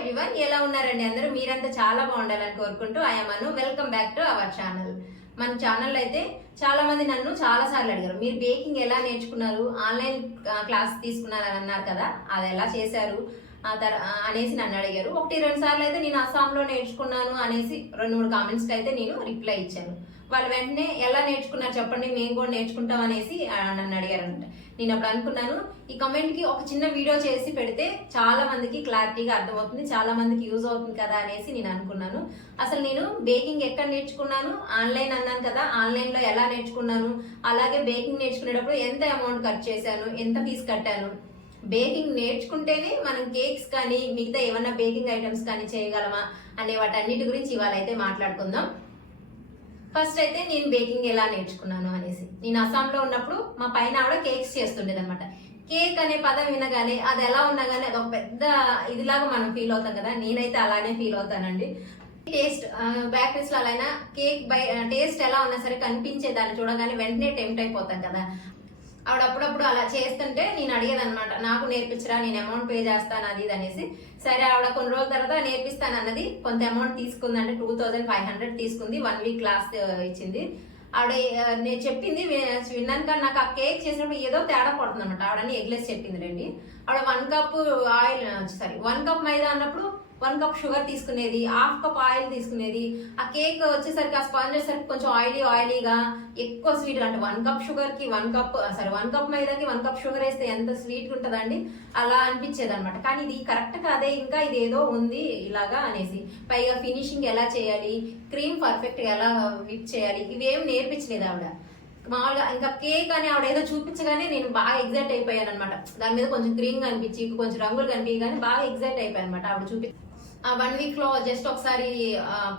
Everyone ఎలా ఉన్నారండి అందరూ? మీరంతా చాలా బాగుండాలని కోరుకుంటూ Anu welcome back to our channel మన ఛానల్ అయితే చాలా మంది నన్ను చాలా సార్లు అడిగారు. మీరు బేకింగ్ ఎలా నేర్చుకున్నారు? ఆన్లైన్ క్లాస్ తీసుకున్నారు అని అన్నారు కదా? అది ఎలా చేశారు? ఆ అనేసి నన్ను అడిగారు. ఒకటి రెండు సార్లు అయితే నేను అస్సాంలో నేర్చుకున్నాను అనేసి రెండు మూడు కామెంట్స్కి అయితే నేను రిప్లై ఇచ్చాను. వాళ్ళు వెంటనే ఎలా నేర్చుకున్నారు చెప్పండి మేము కూడా నేర్చుకుంటాం అనేసి నన్ను అడిగారంట నేను అప్పుడు అనుకున్నాను ఈ కమెంట్కి ఒక చిన్న వీడియో చేసి పెడితే చాలా మందికి క్లారిటీగా అర్థమవుతుంది చాలా మందికి యూజ్ అవుతుంది కదా అనేసి నేను అనుకున్నాను. అసలు నేను బేకింగ్ ఎక్కడ నేర్చుకున్నాను? ఆన్లైన్ అన్నాను కదా ఆన్లైన్లో ఎలా నేర్చుకున్నాను? అలాగే బేకింగ్ నేర్చుకునేటప్పుడు ఎంత అమౌంట్ ఖర్చు చేశాను? ఎంత ఫీజు కట్టాను? బేకింగ్ నేర్చుకుంటేనే మనం కేక్స్ కానీ మిగతా ఏమన్నా బేకింగ్ ఐటమ్స్ కానీ చేయగలమా? అనే వాటన్నిటి గురించి ఇవాళ అయితే మాట్లాడుకుందాం. ఫస్ట్ అయితే నేను బేకింగ్ ఎలా నేర్చుకున్నాను అనేసి. నేను అస్సాంలో ఉన్నప్పుడు మా పైన ఆవిడ కేక్స్ చేస్తుండేది అనమాట కేక్ అనే పదం వినగానే అది ఎలా ఉన్నా కానీ అదొక ఒక పెద్ద ఇదిలాగా మనం ఫీల్ అవుతాం కదా. నేనైతే అలానే ఫీల్ అవుతానండి. టేస్ట్ బేకరీస్లో అలా కేక్ బై టేస్ట్ ఎలా ఉన్నా సరే కనిపించే దాన్ని చూడగానే వెంటనే టెంప్ట్ అయిపోతాం కదా. ఆవిడ అప్పుడప్పుడు అలా చేస్తుంటే నేను అడిగేది అనమాట నాకు నేర్పించరా నేను అమౌంట్ పే చేస్తాను అది ఇది అనేసి. సరే ఆవిడ కొన్ని రోజుల తర్వాత నేర్పిస్తాను అన్నది కొంత అమౌంట్ తీసుకుంది అంటే టూ థౌజండ్ ఫైవ్ హండ్రెడ్ తీసుకుంది వన్ వీక్ క్లాస్ ఇచ్చింది. ఆవిడ నేను చెప్పింది వి- విన్నాను కానీ నాకు ఆ కేక్ చేసినప్పుడు ఏదో తేడా పడుతుంది అనమాట ఆవిడని ఎగ్లెస్ చెప్పింది రండి. ఆవిడ one cup oil sorry one cup maida అన్నప్పుడు వన్ కప్ షుగర్ తీసుకునేది హాఫ్ కప్ ఆయిల్ తీసుకునేది. ఆ కేక్ వచ్చేసరికి ఆ స్పాంజ్ వచ్చేసరికి కొంచెం ఆయిలీ ఆయిలీగా ఎక్కువ స్వీట్ అంటే వన్ కప్ షుగర్కి one cup sorry one cup మైదాకి one cup sugar వేస్తే ఎంత స్వీట్ ఉంటుందండి? అలా అనిపించేది అనమాట కానీ ఇది కరెక్ట్ కాదే ఇంకా ఇది ఏదో ఉంది ఇలాగా అనేసి. పైగా ఫినిషింగ్ ఎలా చేయాలి? క్రీమ్ పర్ఫెక్ట్గా ఎలా విప్ చేయాలి? ఇవేం నేర్పించలేదు ఆవిడ. మామూలుగా ఇంకా కేక్ అని ఆవిడ ఏదో చూపించగానే నేను బాగా ఎగ్జైట్ అయిపోయాను అనమాట దాని మీద కొంచెం క్రీమ్ కనిపించి కొంచెం రంగులు కనిపించగానే బాగా ఎగ్జైట్ అయిపోయాను అనమాట ఆవిడ చూపి వన్ వీక్లో జస్ట్ ఒకసారి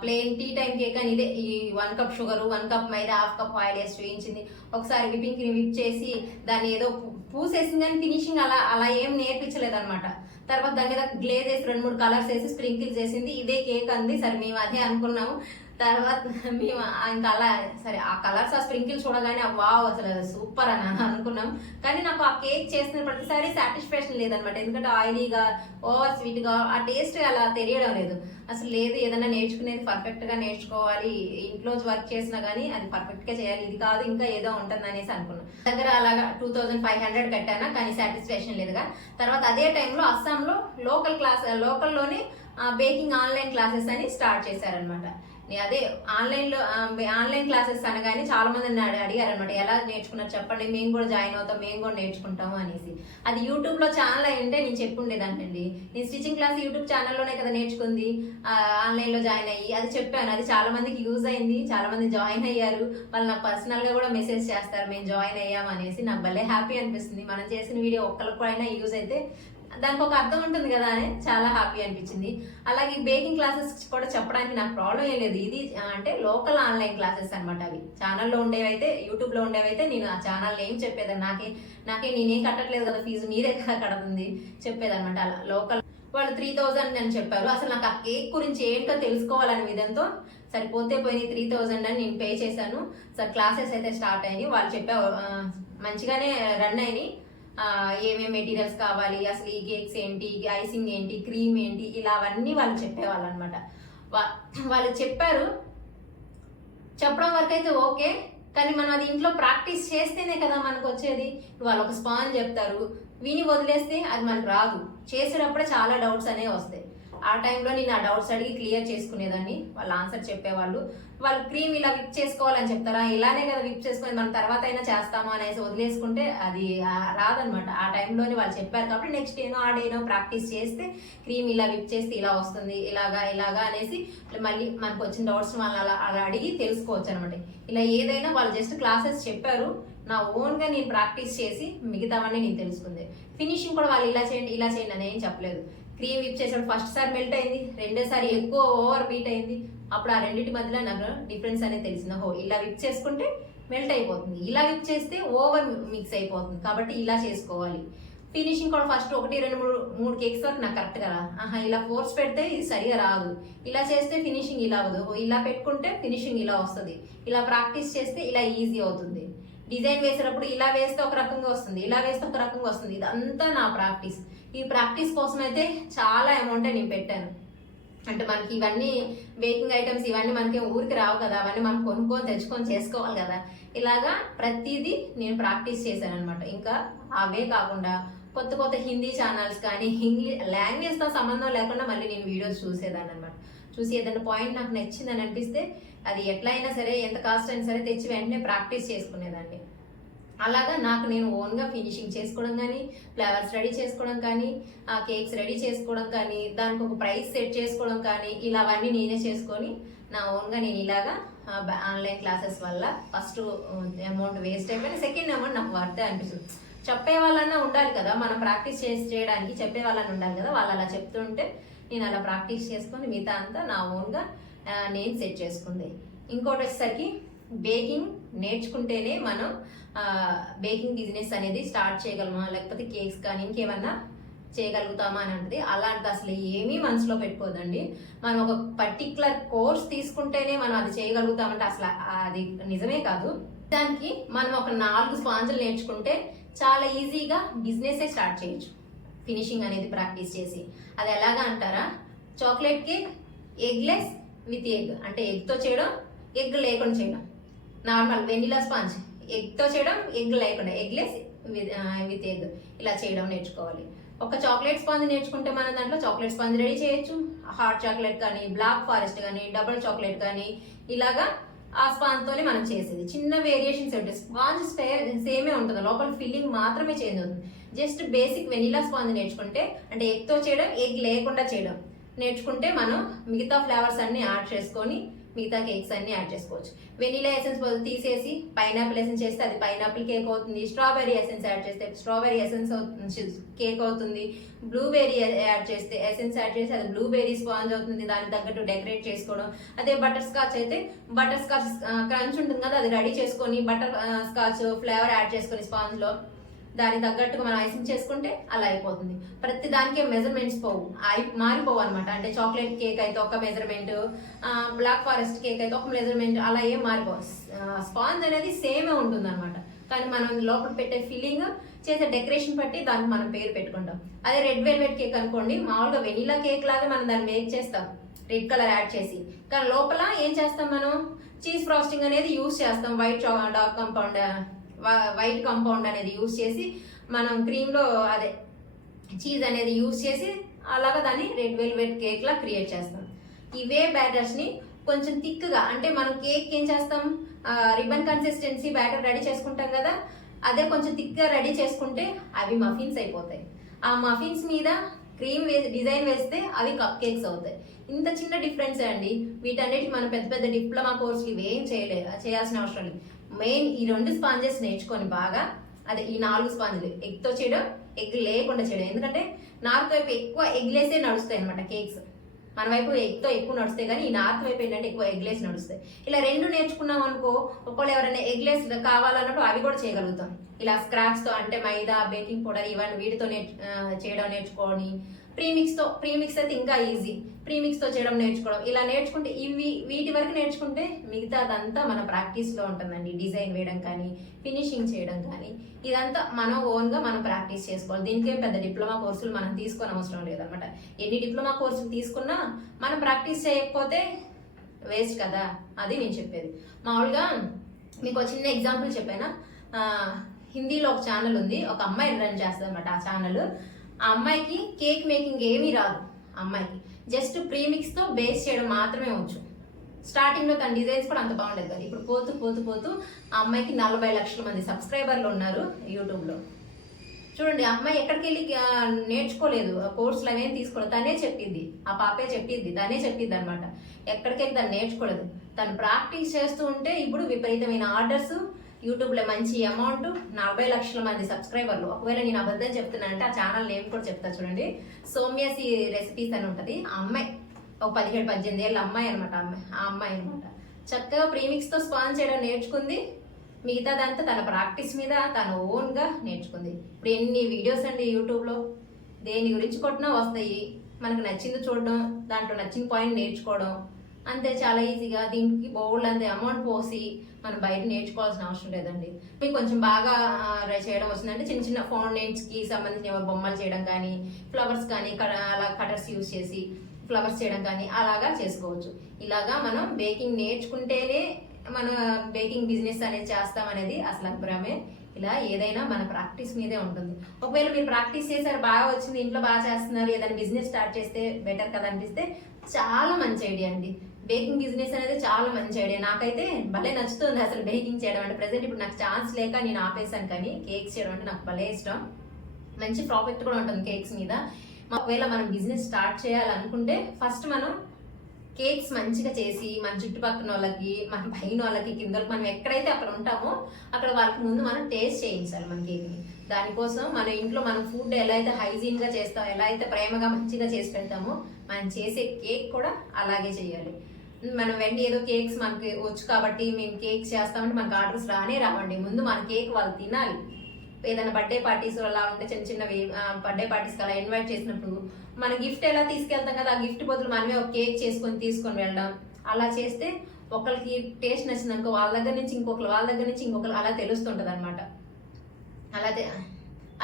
ప్లేన్ టీ టైం కేక్ అని ఇదే ఈ one cup sugar one cup maida half cup oil వేసి వేయించింది ఒకసారి విపింగ్ క్రీమ్ విప్ చేసి దాన్ని ఏదో పూసేసింది కానీ ఫినిషింగ్ అలా అలా ఏం నేర్పించలేదు అనమాట తర్వాత దాని మీద గ్లేజ్ వేసి రెండు మూడు కలర్స్ వేసి స్ప్రింకిల్స్ వేసింది ఇదే కేక్ అంది. సరే మేము అదే అనుకున్నాము. తర్వాత మేము ఇంకా అలా సరే ఆ కలర్స్ ఆ స్ప్రింకిల్ చూడగానే వావ్ అసలు సూపర్ అని అనుకున్నాం. కానీ నాకు ఆ కేక్ చేసిన ప్రతిసారి సాటిస్ఫాక్షన్ లేదనమాట. ఎందుకంటే ఆయిలీగా ఓవర్ స్వీట్గా ఆ టేస్ట్ అలా తెలియడం లేదు. అసలు లేదు ఏదైనా నేర్చుకునేది పర్ఫెక్ట్గా నేర్చుకోవాలి. ఇంట్లో వర్క్ చేసినా కానీ అది పర్ఫెక్ట్గా చేయాలి. ఇది కాదు ఇంకా ఏదో ఉంటుంది అనేసి అనుకున్నాం. దగ్గర అలాగా టూ థౌజండ్ ఫైవ్ హండ్రెడ్ కట్టానా కానీ సాటిస్ఫాక్షన్ లేదుగా. తర్వాత అదే టైంలో అస్సాంలో లోకల్ క్లాస్ లోకల్లోనే బేకింగ్ ఆన్లైన్ క్లాసెస్ అని స్టార్ట్ చేశారనమాట. అదే ఆన్లైన్లో ఆన్లైన్ క్లాసెస్ అనగానే చాలా మంది అడిగారు అనమాట ఎలా నేర్చుకున్నారు చెప్పండి మేము కూడా జాయిన్ అవుతాం మేము కూడా నేర్చుకుంటాము అనేసి. అది యూట్యూబ్లో ఛానల్ అయి ఉంటే నేను చెప్పుండేదానండి నేను స్టిచింగ్ క్లాస్ యూట్యూబ్ ఛానల్లోనే కదా నేర్చుకుంది ఆన్లైన్లో జాయిన్ అయ్యి. అది చెప్పాను అది చాలా మందికి యూజ్ అయింది చాలా మంది జాయిన్ అయ్యారు. వాళ్ళు నాకు పర్సనల్గా కూడా మెసేజ్ చేస్తారు మేము జాయిన్ అయ్యాం అనేసి. నాకు భలే హ్యాపీ అనిపిస్తుంది. మనం చేసిన వీడియో ఒక్కరికి కూడా యూజ్ అయితే దానికి ఒక అర్థం ఉంటుంది కదా అని చాలా హ్యాపీ అనిపించింది. అలాగే బేకింగ్ క్లాసెస్ కూడా చెప్పడానికి నాకు ప్రాబ్లం ఏం లేదు. ఇది అంటే లోకల్ ఆన్లైన్ క్లాసెస్ అనమాట అవి. ఛానల్లో ఉండేవైతే యూట్యూబ్లో ఉండేవైతే నేను ఆ ఛానల్ ఏం చెప్పేదాన్ని? నాకే నాకే నేనేం కట్టట్లేదు కదా ఫీజు మీరే కదా కడుతుంది చెప్పేదన్నమాట అలా. లోకల్ వాళ్ళు త్రీ థౌజండ్ అని చెప్పారు. అసలు నాకు ఆ కేక్ గురించి ఏంటో తెలుసుకోవాలనే విధంతో సరిపోతే పోయినాయి త్రీ థౌజండ్ అని నేను పే చేశాను. సార్ క్లాసెస్ అయితే స్టార్ట్ అయినాయి. వాళ్ళు చెప్పే మంచిగానే రన్ అయినాయి. ఏమేమి మెటీరియల్స్ కావాలి అసలు ఈ కేక్స్ ఏంటి ఐసింగ్ ఏంటి క్రీమ్ ఏంటి ఇలా అవన్నీ వాళ్ళు చెప్పేవాళ్ళు అనమాట వాళ్ళు చెప్పారు చెప్పడం వరకు అయితే ఓకే కానీ మనం అది ఇంట్లో ప్రాక్టీస్ చేస్తేనే కదా మనకు వచ్చేది. వాళ్ళు ఒక స్పాన్ చెప్తారు విని వదిలేస్తే అది మనకు రాదు. చేసేటప్పుడే చాలా డౌట్స్ అనేవి వస్తాయి. ఆ టైంలో నేను ఆ డౌట్స్ అడిగి క్లియర్ చేసుకునేదాన్ని. వాళ్ళు ఆన్సర్ చెప్పేవాళ్ళు. వాళ్ళు క్రీమ్ ఇలా విప్ చేసుకోవాలని చెప్తారా? ఇలానే కదా విప్ చేసుకొని మనం తర్వాత అయినా చేస్తాము అనేసి వదిలేసుకుంటే అది రాదనమాట ఆ టైంలోనే వాళ్ళు చెప్పారు కాబట్టి నెక్స్ట్ ఏనో ఆడేనో ప్రాక్టీస్ చేస్తే క్రీమ్ ఇలా విప్ చేస్తే ఇలా వస్తుంది ఇలాగా ఇలాగా అనేసి మళ్ళీ మనకు వచ్చిన డౌట్స్ వాళ్ళు అలా అలా అడిగి తెలుసుకోవచ్చు అనమాట ఇలా ఏదైనా వాళ్ళు జస్ట్ క్లాసెస్ చెప్పారు. నా ఓన్గా నేను ప్రాక్టీస్ చేసి మిగతావన్నీ నేను తెలుసుకుంది. ఫినిషింగ్ కూడా వాళ్ళు ఇలా చేయండి ఇలా చేయండి అని ఏం చెప్పలేదు. క్రీమ్ విప్ చేసాడు ఫస్ట్ సారి మెల్ట్ అయింది. రెండోసారి ఎక్కువ ఓవర్ బీట్ అయింది. అప్పుడు ఆ రెండింటి మధ్యలో నాకు డిఫరెన్స్ అనేది తెలిసింది. హో ఇలా విప్ చేసుకుంటే మెల్ట్ అయిపోతుంది. ఇలా విప్ చేస్తే ఓవర్ మిక్స్ అయిపోతుంది. కాబట్టి ఇలా చేసుకోవాలి. ఫినిషింగ్ కూడా ఫస్ట్ ఒకటి రెండు మూడు మూడు కేక్స్ వరకు నాకు కరెక్ట్ కదా. ఆహా ఇలా ఫోర్స్ పెడితే ఇది సరిగా రాదు. ఇలా చేస్తే ఫినిషింగ్ ఇలా అవ్వదు. ఇలా పెట్టుకుంటే ఫినిషింగ్ ఇలా వస్తుంది. ఇలా ప్రాక్టీస్ చేస్తే ఇలా ఈజీ అవుతుంది. డిజైన్ వేసేటప్పుడు ఇలా వేస్తే ఒక రకంగా వస్తుంది. ఇలా వేస్తే ఒక రకంగా వస్తుంది. ఇదంతా నా ప్రాక్టీస్ ఈ ప్రాక్టీస్ కోసం అయితే చాలా అమౌంట్ నేను పెట్టాను. అంటే మనకి ఇవన్నీ బేకింగ్ ఐటమ్స్ ఇవన్నీ మనకి ఊరికి రావు కదా అవన్నీ మనం కొనుక్కొని తెచ్చుకొని చేసుకోవాలి కదా. ఇలాగా ప్రతిదీ నేను ప్రాక్టీస్ చేశాను అనమాట ఇంకా అవే కాకుండా కొత్త కొత్త హిందీ ఛానల్స్ కానీ ఇంగ్లీష్ లాంగ్వేజ్తో సంబంధం లేకుండా మళ్ళీ నేను వీడియోస్ చూసేదాన్ని అనమాట చూసి ఏదైనా పాయింట్ నాకు నచ్చిందని అనిపిస్తే అది ఎట్లా అయినా సరే ఎంత కాస్ట్ అయినా సరే తెచ్చి వెంటనే ప్రాక్టీస్ చేసుకునేదాన్ని. అలాగా నాకు నేను ఓన్గా ఫినిషింగ్ చేసుకోవడం కానీ ఫ్లేవర్స్ రెడీ చేసుకోవడం కానీ ఆ కేక్స్ రెడీ చేసుకోవడం కానీ దానికి ఒక ప్రైస్ సెట్ చేసుకోవడం కానీ ఇలా అవన్నీ నేనే చేసుకొని నా ఓన్గా నేను ఇలాగా ఆన్లైన్ క్లాసెస్ వల్ల ఫస్ట్ అమౌంట్ వేస్ట్ అయిపోయిన సెకండ్ అమౌంట్ నాకు వర్తే అనిపిస్తుంది. చెప్పే వాళ్ళన్నా ఉండాలి కదా మనం ప్రాక్టీస్ చేసి చేయడానికి చెప్పే వాళ్ళని ఉండాలి కదా వాళ్ళు అలా చెప్తుంటే నేను అలా ప్రాక్టీస్ చేసుకొని మిగతా అంతా నా ఓన్గా నేను సెట్ చేసుకుంది. ఇంకోటి వచ్చేసరికి బేకింగ్ నేర్చుకుంటేనే మనం బేకింగ్ బిజినెస్ అనేది స్టార్ట్ చేయగలమా? లేకపోతే కేక్స్ కానీ ఇంకేమన్నా చేయగలుగుతామా అని అంటది అలాంటిది అసలు ఏమీ మనసులో పెట్టుకోదండి. మనం ఒక పర్టికులర్ కోర్స్ తీసుకుంటేనే మనం అది చేయగలుగుతామంటే అసలు అది నిజమే కాదు. దానికి మనం ఒక నాలుగు స్పాంజులు నేర్చుకుంటే చాలా ఈజీగా బిజినెస్ స్టార్ట్ చేయొచ్చు. ఫినిషింగ్ అనేది ప్రాక్టీస్ చేసి. అది ఎలాగా అంటారా? Chocolate cake eggless with egg. అంటే ఎగ్తో చేయడం ఎగ్ లేకుండా చేయడం. Normal vanilla sponge. ఎగ్తో చేయడం ఎగ్ లేకుండా ఎగ్లెస్ విత్ ఎగ్. ఇలా చేయడం నేర్చుకోవాలి. ఒక చాక్లెట్ స్పాంజ్ నేర్చుకుంటే మనం దాంట్లో చాక్లెట్ స్పాంజ్ రెడీ చేయొచ్చు. హాట్ చాక్లెట్ కానీ బ్లాక్ ఫారెస్ట్ కానీ డబుల్ చాక్లెట్ కానీ ఇలాగా ఆ స్పాంజ్తోనే మనం చేసేది. చిన్న వేరియేషన్స్ ఉంటాయి. స్పాంజ్ సేమే ఉంటుంది. లోపల ఫిల్లింగ్ మాత్రమే చేంజ్ అవుతుంది. జస్ట్ బేసిక్ వెనిలా స్పాంజ్ నేర్చుకుంటే అంటే ఎగ్తో చేయడం ఎగ్ లేకుండా చేయడం నేర్చుకుంటే మనం మిగతా ఫ్లేవర్స్ అన్ని యాడ్ చేసుకొని మిగతా కేక్స్ అన్ని యాడ్ చేసుకోవచ్చు. వెనీలా ఎసెన్స్ తీసేసి పైనాపిల్ ఎసెన్స్ చేస్తే అది పైనాపిల్ కేక్ అవుతుంది. స్ట్రాబెరీ ఎసెన్స్ యాడ్ చేస్తే స్ట్రాబెరీ ఎసెన్స్ కేక్ అవుతుంది. బ్లూబెర్రీ యాడ్ చేస్తే ఎసెన్స్ యాడ్ చేస్తే అది బ్లూబెర్రీ స్పాంజ్ అవుతుంది. దానికి తగ్గట్టు డెకరేట్ చేసుకోవడం. అదే బటర్ స్కాచ్ అయితే బటర్ స్కాచ్ క్రంచ్ ఉంటుంది కదా అది రెడీ చేసుకొని బటర్ స్కాచ్ ఫ్లేవర్ యాడ్ చేసుకొని స్పాంజ్లో దానికి తగ్గట్టుగా మనం ఐసింగ్ చేసుకుంటే అలా అయిపోతుంది. ప్రతి దానికి మెజర్మెంట్స్ పోవు. అయి మారిపోవు అనమాట అంటే చాక్లెట్ కేక్ అయితే ఒక మెజర్మెంట్ బ్లాక్ ఫారెస్ట్ కేక్ అయితే ఒక మెజర్మెంట్ అలా ఏం మారిపోవు. స్పాంజ్ అనేది సేమే ఉంటుంది అనమాట కానీ మనం లోపల పెట్టే ఫిల్లింగ్ చేసే డెకరేషన్ బట్టి దానికి మనం పేరు పెట్టుకుంటాం. అదే రెడ్ వెల్వెట్ కేక్ అనుకోండి మామూలుగా వెనీలా కేక్ లాగా మనం దాన్ని మేక్ చేస్తాం. రెడ్ కలర్ యాడ్ చేసి. కానీ లోపల ఏం చేస్తాం మనం? చీజ్ ఫ్రాస్టింగ్ అనేది యూస్ చేస్తాం. White dark compound white compound అనేది యూస్ చేసి మనం క్రీమ్లో అదే చీజ్ అనేది యూస్ చేసి అలాగా దాన్ని రెడ్ వెల్వెట్ కేక్లా క్రియేట్ చేస్తాం. ఇవే బ్యాటర్స్ని కొంచెం థిక్గా అంటే మనం కేక్ ఏం చేస్తాం? రిబన్ కన్సిస్టెన్సీ బ్యాటర్ రెడీ చేసుకుంటాం కదా అదే కొంచెం థిక్గా రెడీ చేసుకుంటే అవి మఫిన్స్ అయిపోతాయి. ఆ మఫిన్స్ మీద క్రీమ్ వే డిజైన్ వేస్తే అవి కప్ కేక్స్ అవుతాయి. ఇంత చిన్న డిఫరెన్స్ అండి. వీటన్నిటికి మనం పెద్ద పెద్ద డిప్లొమా కోర్సులు ఇవేం చేయలేదు చేయాల్సిన అవసరం లేదు. మెయిన్ ఈ రెండు స్పాంజెస్ నేర్చుకొని బాగా అదే ఈ నాలుగు స్పాంజులు. ఎగ్తో చేయడం ఎగ్ లేకుండా చేయడం ఎందుకంటే నార్త్ వైపు ఎక్కువ ఎగ్లేసే నడుస్తాయి అనమాట కేక్స్. మన వైపు ఎగ్తో ఎక్కువ నడుస్తాయి కానీ ఈ నార్త్ వైపు ఏంటంటే ఎక్కువ ఎగ్లేస్ నడుస్తాయి. ఇలా రెండు నేర్చుకున్నాం అనుకో ఒకళ్ళు ఎవరైనా ఎగ్లేస్ కావాలన్నప్పుడు అవి కూడా చేయగలుగుతాం. ఇలా స్క్రాచ్తో అంటే మైదా బేకింగ్ పౌడర్ ఇవన్నీ వీటితో నేర్చు చేయడం నేర్చుకొని ప్రీమిక్స్తో ప్రీమిక్స్ అయితే ఇంకా ఈజీ. ప్రీమిక్స్తో చేయడం నేర్చుకోవడం. ఇలా నేర్చుకుంటే ఇవి వీటి వరకు నేర్చుకుంటే మిగతా అదంతా మన ప్రాక్టీస్లో ఉంటుందండి. డిజైన్ వేయడం కానీ ఫినిషింగ్ చేయడం కానీ ఇదంతా మనం ఓన్గా మనం ప్రాక్టీస్ చేసుకోవాలి. దీనికే పెద్ద డిప్లొమా కోర్సులు మనం తీసుకోని అవసరం లేదనమాట. ఎన్ని డిప్లొమా కోర్సులు తీసుకున్నా మనం ప్రాక్టీస్ చేయకపోతే వేస్ట్ కదా? అది నేను చెప్పేది. మామూలుగా మీకు ఒక చిన్న ఎగ్జాంపుల్ చెప్పాను? హిందీలో ఒక ఛానల్ ఉంది. ఒక అమ్మాయి రన్ చేస్తుంది అనమాట ఆ ఛానల్. ఆ అమ్మాయికి కేక్ మేకింగ్ ఏమీ రాదు అమ్మాయికి. జస్ట్ ప్రీమిక్స్తో బేస్ చేయడం మాత్రమే వచ్చు. స్టార్టింగ్లో తన డిజైన్స్ కూడా అంత బాగుండేది కదా. ఇప్పుడు పోతూ పోతూ పోతూ ఆ అమ్మాయికి నలభై లక్షల మంది సబ్స్క్రైబర్లు ఉన్నారు యూట్యూబ్లో చూడండి అమ్మాయి ఎక్కడికి వెళ్ళి నేర్చుకోలేదు. కోర్సులు అవేం తీసుకోలేదు. తనే చెప్పింది. ఆ పాపే చెప్పింది. తనే చెప్పింది అనమాట ఎక్కడికి వెళ్ళి తను నేర్చుకోలేదు. తను ప్రాక్టీస్ చేస్తూ ఉంటే ఇప్పుడు విపరీతమైన ఆర్డర్స్ యూట్యూబ్లో మంచి అమౌంట్ నలభై లక్షల మంది సబ్స్క్రైబర్లు. ఒకవేళ నేను అబద్ధం చెప్తున్నానంటే ఆ ఛానల్ నేమ్ కూడా చెప్తా చూడండి. సౌమ్యసి రెసిపీస్ అని ఉంటుంది. ఆ అమ్మాయి ఒక పదిహేడు పద్దెనిమిది ఏళ్ళ అమ్మాయి అనమాట అమ్మాయి ఆ అమ్మాయి అనమాట చక్కగా ప్రీమిక్స్తో స్పాన్ చేయడం నేర్చుకుంది. మిగతాదంతా తన ప్రాక్టీస్ మీద తన ఓన్గా నేర్చుకుంది. ఇప్పుడు ఎన్ని వీడియోస్ అండి యూట్యూబ్లో? దేని గురించి కొట్టినా వస్తాయి. మనకు నచ్చింది చూడడం దాంట్లో నచ్చిన పాయింట్ నేర్చుకోవడం అంతే చాలా ఈజీగా దీనికి బౌల్ అంతే అమౌంట్ పోసి మనం బయట నేర్చుకోవాల్సిన అవసరం లేదండి. మీకు కొంచెం బాగా చేయడం వస్తుందంటే చిన్న చిన్న ఫౌండైన్స్కి సంబంధించిన బొమ్మలు చేయడం కానీ ఫ్లవర్స్ కానీ క- అలా కటర్స్ యూస్ చేసి ఫ్లవర్స్ చేయడం కానీ అలాగా చేసుకోవచ్చు. ఇలాగా మనం బేకింగ్ నేర్చుకుంటేనే మన బేకింగ్ బిజినెస్ అనేది చేస్తాం అనేది అసలు అభిప్రాయమే. ఇలా ఏదైనా మన ప్రాక్టీస్ మీదే ఉంటుంది. ఒకవేళ మీరు ప్రాక్టీస్ చేశారు బాగా వచ్చింది ఇంట్లో బాగా చేస్తున్నారు ఏదైనా బిజినెస్ స్టార్ట్ చేస్తే బెటర్ కదా అనిపిస్తే చాలా మంచి ఐడియా అండి. బేకింగ్ బిజినెస్ అనేది చాలా మంచి ఐడియా. నాకైతే భలే నచ్చుతుంది అసలు బేకింగ్ చేయడం అంటే. ప్రజెంట్ ఇప్పుడు నాకు ఛాన్స్ లేక నేను ఆపేసాను కానీ కేక్స్ చేయడం అంటే నాకు భలే ఇష్టం. మంచి ప్రాఫిట్ కూడా ఉంటుంది కేక్స్ మీద. ఒకవేళ మనం బిజినెస్ స్టార్ట్ చేయాలనుకుంటే ఫస్ట్ మనం కేక్స్ మంచిగా చేసి మన చుట్టుపక్కల వాళ్ళకి మన పైన వాళ్ళకి కింద మనం ఎక్కడైతే అక్కడ ఉంటామో అక్కడ వాళ్ళకి ముందు మనం టేస్ట్ చేయించాలి మన కేక్ని. దానికోసం మన ఇంట్లో మనం ఫుడ్ ఎలా అయితే హైజీన్గా చేస్తామో ఎలా అయితే ప్రేమగా మంచిగా చేసి పెడతామో మనం చేసే కేక్ కూడా అలాగే చేయాలి. మనం వెంటనే ఏదో కేక్స్ మనకి వచ్చు కాబట్టి మేము కేక్స్ చేస్తామంటే మనకు ఆర్డర్స్ రానే రావండి. ముందు మన కేక్ వాళ్ళు తినాలి. ఏదైనా బర్త్డే పార్టీస్ అలా ఉంటే చిన్న చిన్నవి బర్త్డే పార్టీస్కి అలా ఇన్వైట్ చేసినప్పుడు మన గిఫ్ట్ ఎలా తీసుకెళ్తాం కదా ఆ గిఫ్ట్ బదులు మనమే ఒక కేక్ చేసుకొని తీసుకొని వెళ్ళడం అలా చేస్తే ఒకరికి టేస్ట్ నచ్చిందనుకో వాళ్ళ దగ్గర నుంచి ఇంకొకరు వాళ్ళ దగ్గర నుంచి ఇంకొకరు అలా తెలుస్తుంటుంది అనమాట అలా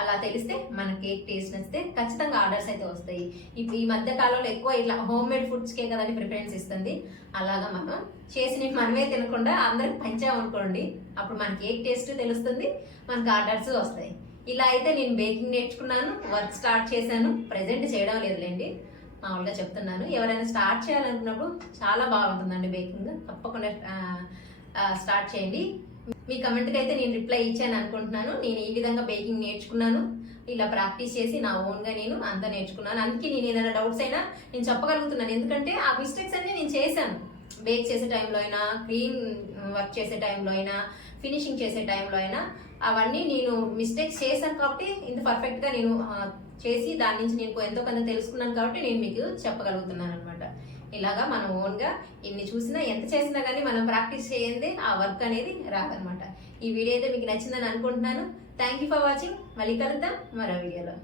అలా తెలిస్తే మన కేక్ టేస్ట్ నచ్చితే ఖచ్చితంగా ఆర్డర్స్ అయితే వస్తాయి. ఇప్పుడు ఈ మధ్య కాలంలో ఎక్కువ ఇట్లా హోమ్ మేడ్ ఫుడ్స్కే కదండి ప్రిఫరెన్స్ ఇస్తుంది. అలాగా మనం చేసిన మనమే తినకుండా అందరికి పంచామనుకోండి అప్పుడు మన కేక్ టేస్ట్ తెలుస్తుంది? మనకి ఆర్డర్స్ వస్తాయి. ఇలా అయితే నేను బేకింగ్ నేర్చుకున్నాను వర్క్ స్టార్ట్ చేశాను ప్రజెంట్ చేయడం లేదులేండి. మామూలుగా చెప్తున్నాను. ఎవరైనా స్టార్ట్ చేయాలనుకున్నప్పుడు చాలా బాగుంటుందండి బేకింగ్ తప్పకుండా స్టార్ట్ చేయండి. మీ కమెంట్కి అయితే నేను రిప్లై ఇచ్చాను అనుకుంటున్నాను. నేను ఈ విధంగా బేకింగ్ నేర్చుకున్నాను. ఇలా ప్రాక్టీస్ చేసి నా ఓన్గా నేను అంతా నేర్చుకున్నాను. అందుకే నేను ఏదైనా డౌట్స్ అయినా నేను చెప్పగలుగుతున్నాను. ఎందుకంటే ఆ మిస్టేక్స్ అన్ని నేను చేశాను. బేక్ చేసే టైంలో అయినా క్రీమ్ వర్క్ చేసే టైంలో అయినా ఫినిషింగ్ చేసే టైంలో అయినా అవన్నీ నేను మిస్టేక్స్ చేశాను కాబట్టి ఇంత పర్ఫెక్ట్గా నేను చేసి దాని నుంచి నేను ఎంతో కొంత తెలుసుకున్నాను కాబట్టి నేను మీకు చెప్పగలుగుతున్నాను అనమాట ఇలాగా మనం ఓన్గా ఎన్ని చూసినా ఎంత చేసినా కానీ మనం ప్రాక్టీస్ చేయందే ఆ వర్క్ అనేది రాదనమాట. ఈ వీడియో అయితే మీకు నచ్చిందని అనుకుంటున్నాను. థ్యాంక్ యూ ఫర్ వాచింగ్ మళ్ళీ కలుద్దాం మరో వీడియోలో.